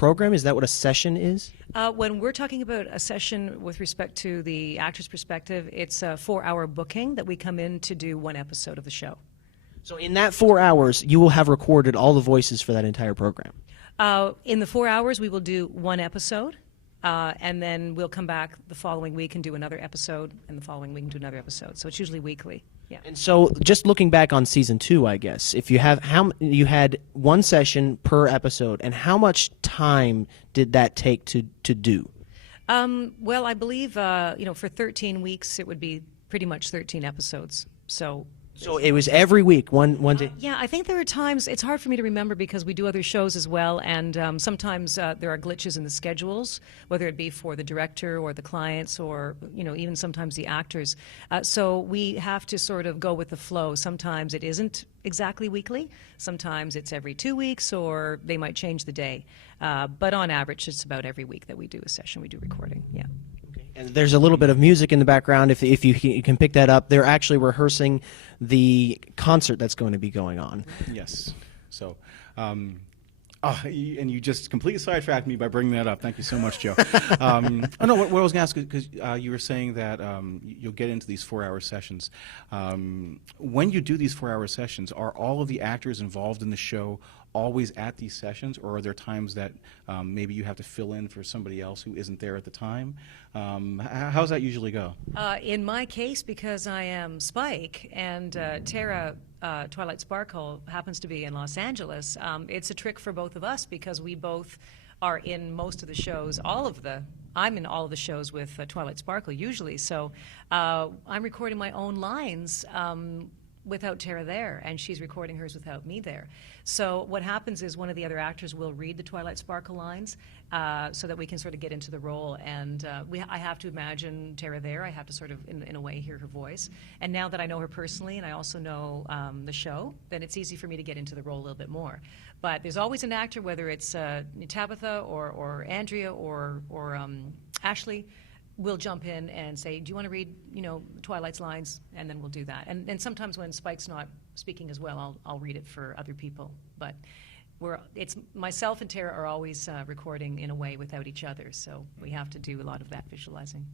program? Is that what a session is? When we're talking about a session with respect to the actor's perspective, it's a 4-hour booking that we come in to do one episode of the show. So in that 4 hours, you will have recorded all the voices for that entire program. In the 4 hours, we will do one episode, and then we'll come back the following week and do another episode, and the following week and do another episode. So it's usually weekly. Yeah. And so, just looking back on season 2, I guess, if you have you had one session per episode, and how much time did that take to do? Well, I believe for 13 weeks it would be pretty much 13 episodes. So it was every week, one day? Yeah, I think there are times, it's hard for me to remember because we do other shows as well, and sometimes there are glitches in the schedules, whether it be for the director or the clients or, even sometimes the actors. So we have to sort of go with the flow. Sometimes it isn't exactly weekly. Sometimes it's every 2 weeks, or they might change the day. But on average, it's about every week that we do a session, we do recording, yeah. And there's a little bit of music in the background. If you can pick that up, they're actually rehearsing the concert that's going to be going on. Yes. So, and you just completely sidetracked me by bringing that up. Thank you so much, Joe. What I was going to ask, because you were saying that you'll get into these 4-hour sessions. When you do these 4-hour sessions, are all of the actors involved in the show always at these sessions, or are there times that maybe you have to fill in for somebody else who isn't there at the time? How does that usually go? In my case, because I am Spike and Tara, Twilight Sparkle, happens to be in Los Angeles, it's a trick for both of us because we both are in most of the shows, I'm in all of the shows with Twilight Sparkle usually, so I'm recording my own lines without Tara there, and she's recording hers without me there. So what happens is one of the other actors will read the Twilight Sparkle lines so that we can sort of get into the role, and I have to imagine Tara there. I have to sort of, in a way, hear her voice. And now that I know her personally and I also know the show, then it's easy for me to get into the role a little bit more. But there's always an actor, whether it's Tabitha or Andrea or Ashley, we'll jump in and say, do you want to read, Twilight's lines? And then we'll do that. And sometimes when Spike's not speaking as well, I'll read it for other people. But it's myself and Tara are always recording in a way without each other, so we have to do a lot of that visualizing.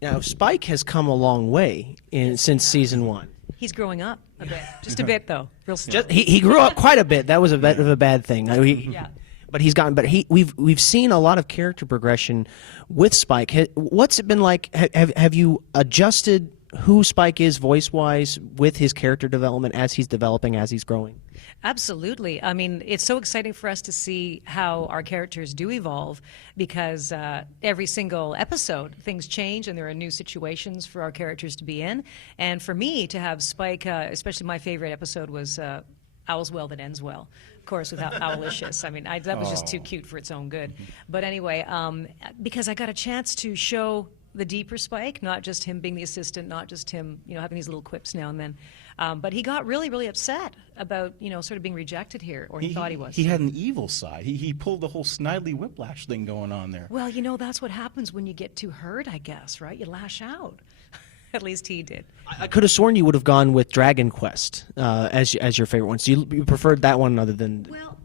Now, Spike has come a long way since season 1. He's growing up a bit, just a bit though, real slow. He grew up quite a bit. That was a bit of a bad thing. Yeah. But he's gotten better. We've seen a lot of character progression with Spike. What's it been like? Have you adjusted who Spike is voice-wise with his character development as he's developing, as he's growing? Absolutely. I mean, it's so exciting for us to see how our characters do evolve because every single episode things change and there are new situations for our characters to be in. And for me to have Spike, especially my favorite episode was Owl's Well That Ends Well. Of course, with Owlicious. I mean, that was just too cute for its own good. But anyway, because I got a chance to show the deeper Spike, not just him being the assistant, not just him, having these little quips now and then. But he got really, really upset about, sort of being rejected here, or he thought he was. He had an evil side. He pulled the whole Snidely Whiplash thing going on there. Well, that's what happens when you get too hurt, I guess, right? You lash out. At least he did. I could have sworn you would have gone with Dragon Quest as your favorite one. So you preferred that one other than... Well,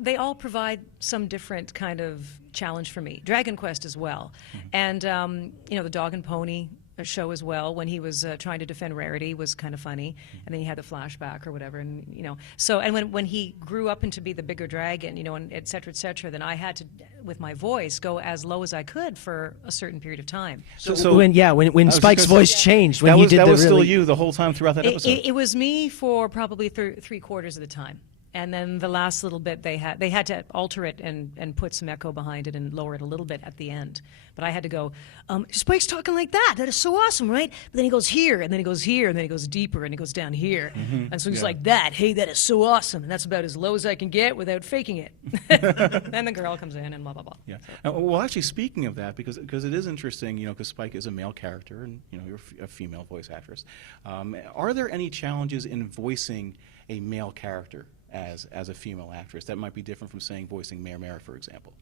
they all provide some different kind of challenge for me. Dragon Quest as well. And, the Dog and Pony show as well, when he was trying to defend Rarity, was kind of funny. And then he had the flashback or whatever. And, so, and when he grew up into be the bigger dragon, and et cetera, then I had to, with my voice, go as low as I could for a certain period of time. So when Spike's voice changed, when that was still you the whole time throughout that episode? It was me for probably 3/4 of the time. And then the last little bit, they had to alter it and put some echo behind it and lower it a little bit at the end. But I had to go, Spike's talking like that. That is so awesome, right? But then he goes here, and then he goes here, and then he goes deeper, and he goes down here. And so he's like that. Hey, that is so awesome. And that's about as low as I can get without faking it. Then the girl comes in and blah, blah, blah. Yeah. Well, actually, speaking of that, because it is interesting, because Spike is a male character, and, you're a female voice actress. Are there any challenges in voicing a male character as a female actress that might be different from, saying, voicing Mayor Mara, for example?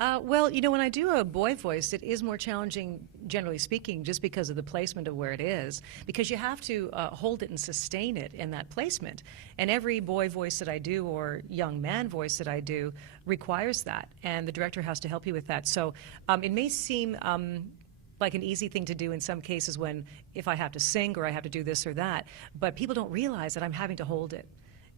Well, when I do a boy voice, it is more challenging, generally speaking, just because of the placement of where it is, because you have to hold it and sustain it in that placement. And every boy voice that I do or young man voice that I do requires that, and the director has to help you with that. So it may seem like an easy thing to do in some cases if I have to sing or I have to do this or that, but people don't realize that I'm having to hold it,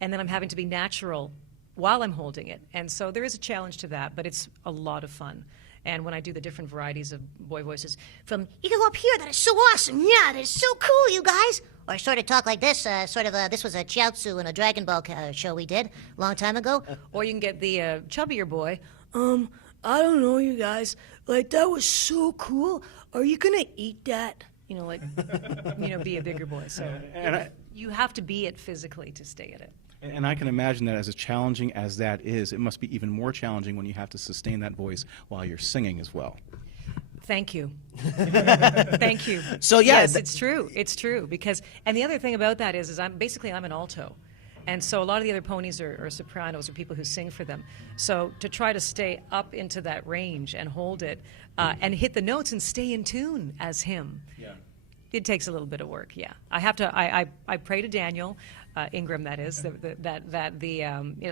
and then I'm having to be natural while I'm holding it. And so there is a challenge to that, but it's a lot of fun. And when I do the different varieties of boy voices, from, You can go up here, that is so awesome. Yeah, that is so cool, you guys. Or sort of talk like this, this was a Chiaotzu in a Dragon Ball show we did a long time ago. or you can get the chubbier boy. I don't know, you guys. Like, that was so cool. Are you gonna eat that? Be a bigger boy. So you have to be it physically to stay at it. And I can imagine that as challenging as that is, it must be even more challenging when you have to sustain that voice while you're singing as well. Thank you. Thank you. So, yeah, yes, it's true. It's true and the other thing about that is I'm an alto, and so a lot of the other ponies are sopranos or people who sing for them. So to try to stay up into that range and hold it and hit the notes and stay in tune as him. Yeah. It takes a little bit of work, yeah. I have to. I pray to Daniel Ingram. That is at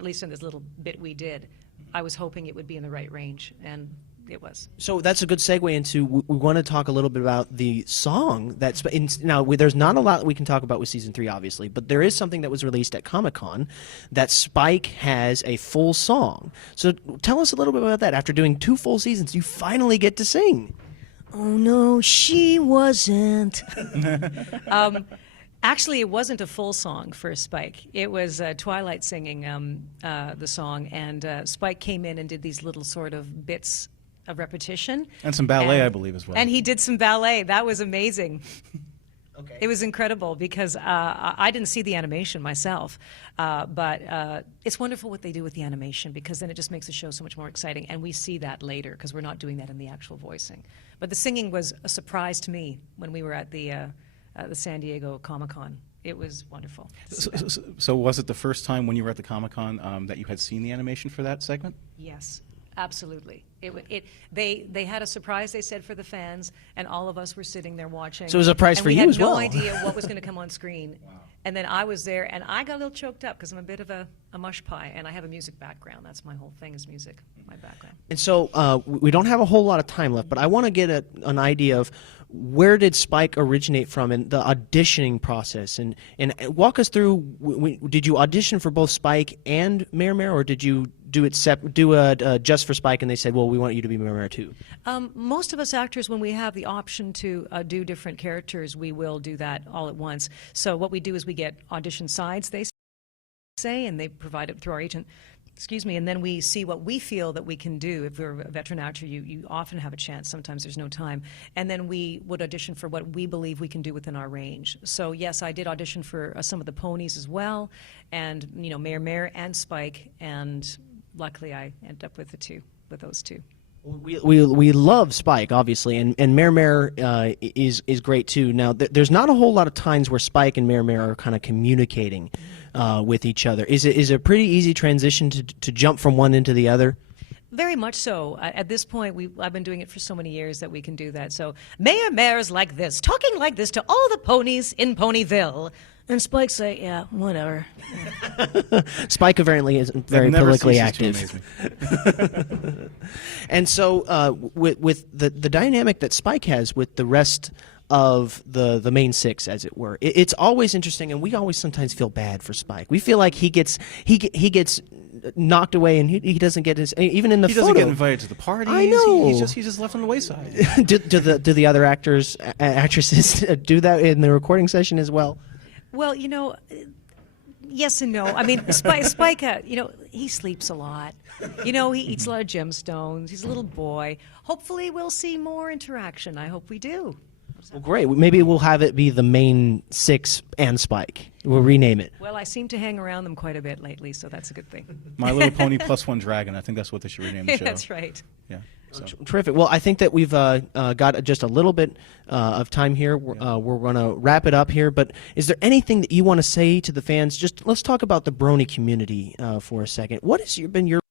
least in this little bit we did, I was hoping it would be in the right range, and it was. So that's a good segue into we want to talk a little bit about the song that's there's not a lot that we can talk about with season 3, obviously, but there is something that was released at Comic-Con that Spike has a full song. So tell us a little bit about that. After doing 2 full seasons, you finally get to sing. Oh no, she wasn't. Actually, it wasn't a full song for Spike. It was Twilight singing the song, and Spike came in and did these little sort of bits of repetition. And some ballet, I believe, as well. And he did some ballet. That was amazing. Okay. It was incredible because I didn't see the animation myself, but it's wonderful what they do with the animation, because then it just makes the show so much more exciting, and we see that later because we're not doing that in the actual voicing. But the singing was a surprise to me when we were at the San Diego Comic-Con. It was wonderful. So was it the first time when you were at the Comic-Con that you had seen the animation for that segment? Yes, absolutely. They had a surprise, they said, for the fans, and all of us were sitting there watching. So it was a surprise for you as well. We had no idea what was going to come on screen. Wow. And then I was there, and I got a little choked up because I'm a bit of a mush pie, and I have a music background. That's my whole thing is music, my background. And so we don't have a whole lot of time left, but I want to get an idea of where did Spike originate from in the auditioning process, and walk us through. Did you audition for both Spike and Mare, or did you do it just for Spike, and they said, well, we want you to be Mare too? Most of us actors, when we have the option to do different characters, we will do that all at once. So what we do is we get audition sides, they say, and they provide it through our agent. Excuse me, and then we see what we feel that we can do. If we're a veteran actor, you often have a chance. Sometimes there's no time. And then we would audition for what we believe we can do within our range. So yes, I did audition for some of the ponies as well, and Mare and Spike, and luckily I ended up with those two. We love Spike, obviously, and Mare is great too. Now, there's not a whole lot of times where Spike and Mare are kind of communicating with each other. Is it a pretty easy transition to jump from one into the other? Very much so. At this point, I've been doing it for so many years that we can do that. So Mare's like this, talking like this to all the ponies in Ponyville. And Spike's like, yeah, whatever. Spike apparently isn't very politically active. And so with the dynamic that Spike has with the rest of the main 6, as it were, it's always interesting, and we always sometimes feel bad for Spike. We feel like he gets knocked away, and he doesn't get his, even in the photo. He doesn't get invited to the parties. I know. He's just left on the wayside. do the other actresses do that in the recording session as well? Well, yes and no. I mean, Spike, he sleeps a lot. He eats a lot of gemstones. He's a little boy. Hopefully we'll see more interaction. I hope we do. Well, great. Maybe we'll have it be the main 6 and Spike. We'll rename it. Well, I seem to hang around them quite a bit lately, so that's a good thing. My Little Pony plus 1 Dragon. I think that's what they should rename the show. That's right. Yeah. So. Terrific. Well, I think that we've got just a little bit of time here. We're going to wrap it up here. But is there anything that you want to say to the fans? Just let's talk about the Brony community for a second. What has been your